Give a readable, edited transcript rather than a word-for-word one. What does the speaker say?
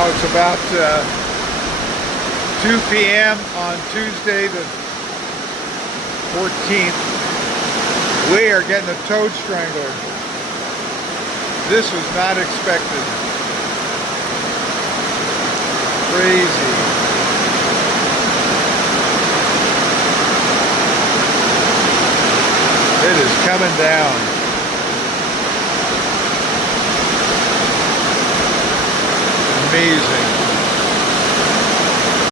Now it's about 2 p.m. on Tuesday the 14th. We are getting a toad strangler. This was not expected. Crazy. It is coming down. Amazing.